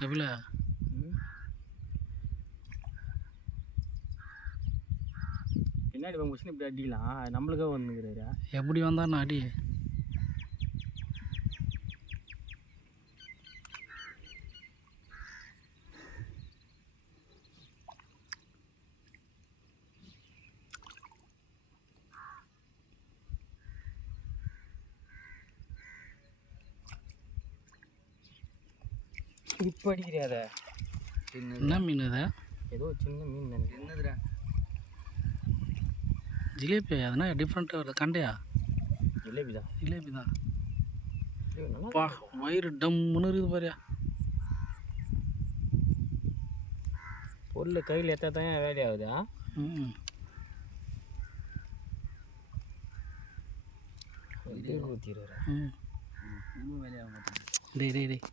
கபிலா பின்னாடி மிஷின் இப்படி அடிக்கலாம், நம்மளுக்கே வந்துக்கிறாரு. எப்படி வந்தாருண்ணா அடி? இப்போ அடிக்கிறியாத? என்ன மீன் அதை? ஏதோ சின்ன மீன் நினைக்கிறேன். என்னதுடா? ஜிலேபி. அதனா டிஃப்ரெண்ட்டாக வருது. கண்டையா? ஜிலேபி தான். ஜிலேபி தான். பா, வயிறு டம்முன்னு இருக்குது பாரியா. பொருள் கையில் எத்தா தான் வேலையாகுதா? ஊற்றிடுறேன். வேலையாக மாட்டேன். டேய் டேய் டேய்